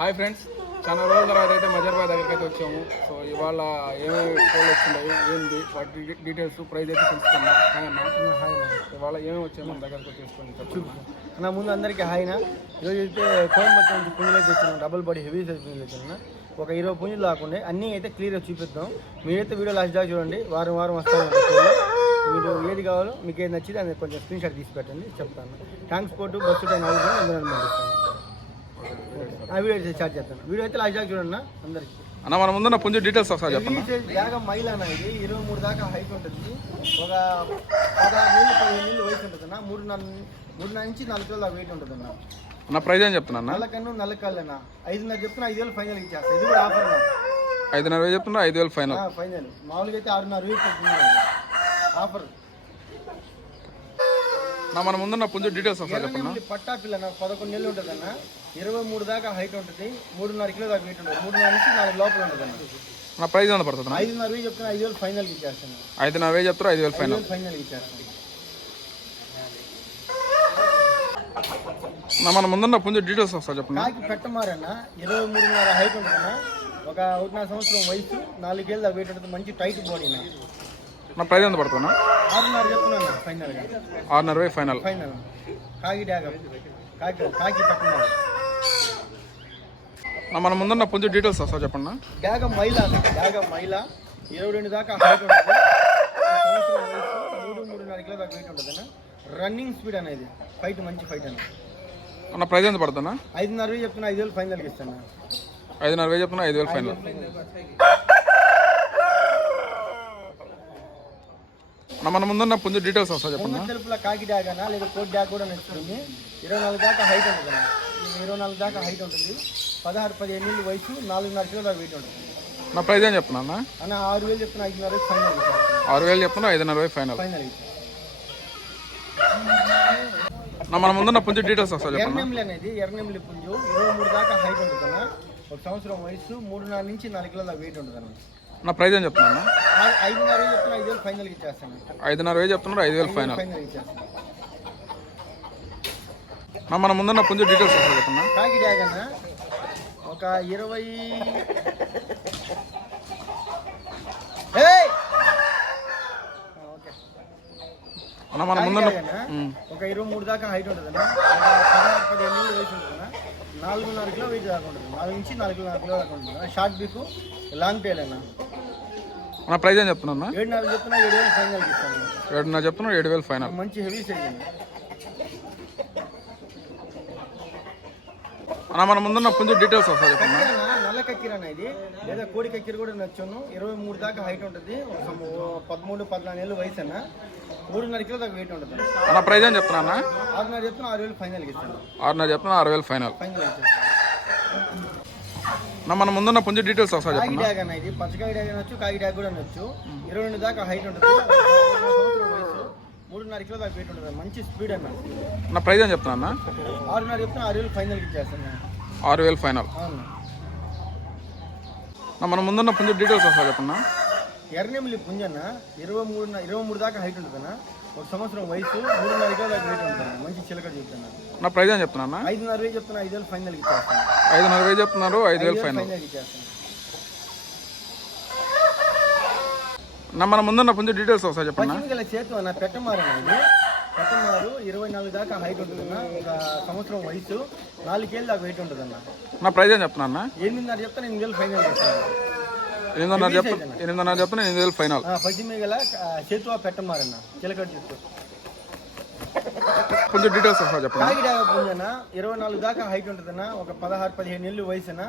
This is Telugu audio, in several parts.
హాయ్ ఫ్రెండ్స్, చాలా రోజుల తర్వాత అయితే మజర్బాయ్ దగ్గరికి అయితే వచ్చాము. సో ఇవాళ ఏమేమి కోళ్ళు వచ్చినాయి, ఏంది వాటి డీటెయిల్స్, ప్రైస్ అయితే తెలుసుకున్నాం. హాయ్ అన్న. హాయ్ అన్న. ఇవాళ ఏమేమి వచ్చాయి మన దగ్గరకు తీసుకొని చెప్పండి. నా ముందు అందరికీ హాయ్నా. ఈరోజు అయితే కోయంబత్తూరు నుంచి పుంజులు అయితే వచ్చినాం. డబుల్ బాడీ హెవీ సైజ్ పుంజులు వచ్చినా ఒక 20 పుంజులు లాకుండా అన్నీ అయితే క్లియర్గా చూపిద్దాం. మీరైతే వీడియో లాస్ట్ దాకా చూడండి. వారం వారం వస్తాను. మీరు ఏది కావాలో మీకు ఏది నచ్చితే అది కొంచెం స్క్రీన్ షాట్ తీసి పెట్టండి, చెప్తాను. ట్రాన్స్పోర్ట్ బస్సు టైం అందులో పంపిస్తాను. ఆ వీడియో అయితే స్టార్ట్ చేస్తాను. వీడియో అయితే లాస్ట్ దాకా చూడండి అందరికీ. అన్న మన ముందున్న పుంజు డీటెయిల్స్ ఒకసారి చెప్పండి. బాగా మైల్ అన్న, ఇది 23 దాకా హైట్ ఉంటుంది. ఒక 16 నీళ్ళు 15 నీళ్ళు వయసు ఉంటుంది అన్న. 3.5 నుంచి 4 కిలోల వెయిట్ ఉంటుంది అన్న. నా ప్రైజ్ ఏం చెప్తున్నా? నల్లకన్ను నల్లకాళ్ళన్నా 5.5 చెప్తున్నా 5,000 ఫైనల్ ఇచ్చేస్తా. ఇది కూడా ఆఫర్ 5,500 చెప్తున్నా 5,000 ఫైనల్. మామూలుగా అయితే 6.5 పడుతుంది ఆఫర్. నా మన ముందున్న పుంజు డీటెయిల్స్ ఒకసారి చెప్పండి. పట్టా పిల్ల 11 నెలలు ఉంటుంది అన్న. 23 దాకా హైట్ ఉంటుంది. 3.5 కిలో దాకా వెయిట్ ఉంటుంది. 3.5 నుంచి 4 లోపల ఉంటుంది అన్న. నా ప్రైజ్ ఎంత పడుతుంది? 5.5 చెప్తున్నా 5,000 ఫైనల్ ఇచ్చేస్తాను. 5,500 చెప్తారు 5,000 ఫైనల్ ఇచ్చేస్తాను. నా మన ముందున్న పుంజు డీటెయిల్స్ ఒకసారి చెప్పండి. కాకి పెట్టమారన్న 23.5 హైట్ ఉంటుందన్న. ఒక 1.5 సంవత్సరం వయసు, 4 ఏళ్ళ వెయిట్ ఉంటుంది. మంచి టైట్ బాడీ. నా ప్రైజ్ ఎంత పడుతున్నా? 6.5 చెప్తున్నా ఫైనల్. 6.5 ఫైనల్. కాకి డాగ కాకి పెట్టమారు. నా మన ముందున్న పుంజు డీటెయిల్స్ ఒకసారి చెప్పండి. డాగ మైల 22 దాకా హైట్ ఉంటుంది. 3.5 కిలో దాకా వెయిట్ ఉంటుంది అన్న. రన్నింగ్ స్పీడ్ అనేది ఫైట్ మంచి ఫైట్ అన్న. నా ప్రైజ్ ఎంత పడుతున్నా? 5.5 చెప్తున్నా 5,000 ఫైనల్కి ఇస్తాను. 5.5 చెప్తున్నా 5,000 ఫైనల్. నా మన ముందున్న పుంజు డీటెయిల్స్ ఒకసారి చెప్పండి. తెలుపుల కాకి డాగనా లేదా కోట్ డాగ్ కూడా నచ్చుతుంది. 24 దాకా హైట్ ఉంటుంది అన్న. 24 దాకా హైట్ ఉంటుంది. 16-17 నీళ్ళు వయసు, 4.5 కిలో దాకా వెయిట్ ఉంటుంది. నా ప్రైజ్ ఏం చెప్తున్నా అన్న? 6,000 చెప్తున్నా 5.5 ఫైనల్. 6,000 చెప్తున్నా 5.5 ఫైనల్. ఫైనల్ నా మన ముందున్న పుంజు డీటెయిల్స్ ఒకసారి చెప్పండి. ఎర్నెమ్లి అనేది ఎర్నెమ్లి పుంజు 23 దాకా హైట్ ఉంటుంది అన్న. 1 సంవత్సరం వయసు, 3.5 నుంచి 4 కిలో దాకా వెయిట్ ఉంటుంది అన్న. నా ప్రైజ్ ఏం చెప్తున్నా? 5.5 చెప్తున్నా 5,000 ఫైనల్కి ఇచ్చేస్తాను. 5.5 చెప్తున్నారు 5,000 ఫైనల్. ఫైనల్ ఇచ్చేస్తాను. నా మన ముందున్న పుంజు డీటెయిల్స్ ఒకసారి చెప్పండి. కాకి డాగ్ అన్న ఒక 20 నా మన ముందున్న ఒక 23 దాకా హైట్ ఉంటుంది అన్న. 16-17 నీళ్ళు వయసు ఉంటుంది అన్న. 4.5 కిలో వెయిట్ దాకా ఉంటుంది. 4 నుంచి 4.5 కిలో దాకా ఉంటుంది. షార్ట్ బీకు లాంగ్ టైల్ అన్న. నా ప్రైజ్ ఏం చెప్తున్నా? 7.5 చెప్తున్నా 7,000 ఫైనల్కి ఇస్తాను. 7.5 చెప్తున్నా 7,000 ఫైనల్. మంచి హెవీ సైజ్ అండి. నా మన ముందున్న పుంజు డీటెయిల్స్ ఒకసారి చెప్పండి. నల్ల కక్కిర అనేది లేదా కోడి కక్కిర కూడా నచ్చును. 23 దాకా హైట్ ఉంటుంది. 13-14 ఏళ్ళు వయసు అన్న. 3.5 కిలో దాకా వెయిట్ ఉంటుంది. నా ప్రైజ్ ఏం చెప్తున్నా? 6.5 చెప్తున్నా 6,000 ఫైనల్కి ఇస్తాను. 6.5 చెప్తున్నా 6,000 ఫైనల్. ఫైనల్ నా మన ముందున్న పుంజు డీటెయిల్స్ ఒకసారి కాకి చెప్పండి. డాగ్ అన్న ఇది పచ్చకాయ డాగ్ అనొచ్చు, కాకి డాగ్ కూడా అనొచ్చు. 22 దాకా హైట్ ఉంటుంది. 1 సంవత్సరం వయసు, 3.5 కిలో దాకా వెయిట్ ఉంటుంది. మంచి స్పీడ్ అన్న. నా ప్రైజ్ ఏం చెప్తున్నా? 6.5 చెప్తున్నా 6,000 ఫైనల్కి ఇచ్చేస్తాను. 6,000 ఫైనల్. అవును. నా మన ముందున్న పుంజు డీటెయిల్స్ ఒకసారి చెప్పండి. ఎర్రనెమిలి పుంజన్న 23 దాకా హైట్ ఉంటుందన్న. 1 సంవత్సరం వయసు, 3.5 కిలో దాకా వెయిట్ ఉంటుంది. మంచి చిలకడ చెప్తున్నా. నా ప్రైజ్ ఏం చెప్తున్నా? 5.5 చెప్తున్నా 5,000 ఫైనల్కి ఇచ్చేస్తాను. 5.5 చెప్తున్నారు 5,000 ఫైనల్. ఇచ్చేస్తాను. నా మన ముందున్న పుంజు డీటెయిల్స్ ఒకసారి చెప్పండి. పచ్చిమిగల చేతు అన్న పెట్టమారు అనేది. పెట్టమారు 24 దాకా హైట్ ఉంటుందన్న. 1 సంవత్సరం వయసు, 4 ఏళ్ళు దాకా వెయిట్ ఉంటుందన్న. నా ప్రైజ్ ఏం చెప్తున్నా? 8.5 చెప్తాను 8,000 ఫైనల్ చేస్తాను. 8.5 చెప్తున్నా 8,000 ఫైనల్. పచ్చిమిగల చేతు పెట్టమారన్న చిలకడ చెట్టు. పుంజు డీటెయిల్స్ ఒకసారి చెప్పండి. కాకి డాగ పుంజన్న 24 దాకా హైట్ ఉంటుందన్న. ఒక 16-15 ఏళ్ళు వయసున,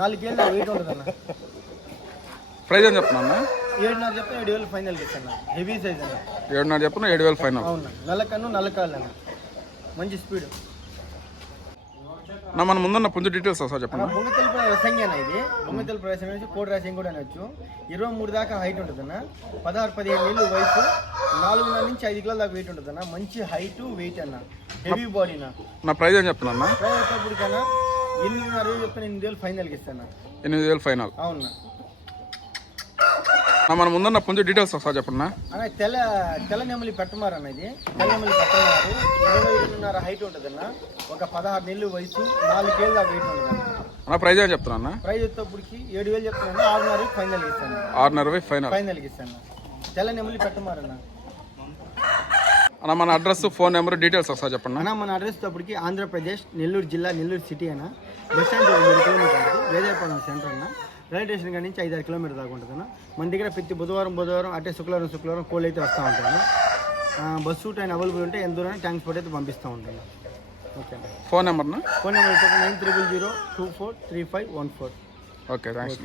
4 ఏళ్ళు వెయిట్ ఉంటుందన్న. ప్రైజ్ ఏం చెప్తున్నా? 7.5 చెప్తున్నా 7,000 ఫైనల్కి ఇస్తాను. హెవీ సైజ్ అన్న. 7.5 చెప్తున్నా 7,000 ఫైనల్. అవునా. నల్లకన్ను నల్లకాళ్ళు అన్న. మంచి స్పీడ్. నా మన ముందున్న పుంజు డీటెయిల్స్ ఒకసారి చెప్పండి. బొంగ తెలుపు రసంగి అన్న ఇది. బొంగ తెలుపు రసం నుంచి కోడి రసం కూడా అనొచ్చు. 23 దాకా హైట్ ఉంటుందన్న. 16-15 ఏళ్ళు వయసు, 4.5 నుంచి 5 కిలో దాకా వెయిట్ ఉంటుందన్న. మంచి హైట్ వెయిట్ అన్న. హెవీ బాడీ నా. నా ప్రైజ్ ఏం చెప్తున్నా? ప్రైజ్ ఎప్పటికన్నా 8.5 చెప్తాను 8,000 ఫైనల్కి ఇస్తాను. 8,000 ఫైనల్. అవునా. మన ముందున్న పుంజు డీటెయిల్స్ ఒకసారి చెప్పండి అన్న తెల్ల నెమలి పెట్టమారు అన్న ఇది. తెల్ల నెమలి పెట్టమారు 22.5 హైట్ ఉంటుందన్న. ఒక 16 నెలలు వయసు, 4 ఏళ్ళు దాకా వెయిట్ ఉంటుంది అన్న. ప్రైజ్ ఏం చెప్తున్నా? ప్రైజ్ వచ్చేటప్పటికి 7,000 చెప్తున్నా. 6.5 ఫైనల్ ఇస్తాను. 6.5 ఫైనల్ ఇస్తాను. తెల్ల నెమలి పెట్టమారు అన్న. అన్న మన అడ్రస్, ఫోన్ నెంబర్, డీటెయిల్స్ ఒకసారి చెప్పండి అన్న. మన అడ్రస్ వచ్చేటప్పటికి ఆంధ్రప్రదేశ్, నెల్లూరు జిల్లా, నెల్లూరు సిటీ అన్న. బస్ స్టాండ్ 7 కిలోమీటర్ ఉంటుంది. వేదేపాలెం సెంటర్ అన్న. రైల్వే స్టేషన్ కాడి నుంచి 5-6 కిలోమీటర్ దాకా ఉంటుంది అన్న. మన దగ్గర ప్రతి బుధవారం అంటే శుక్రవారం కోళ్ళు అయితే వస్తూ ఉంటాయి. బస్సు ట్రైన్ అవైలబుల్ ఉంటే ఎంత దూరం ట్రాన్స్పోర్ట్ అయితే పంపిస్తూ ఉంటాను. ఓకే అన్న. Phone number 900 243514. Okay, thanks.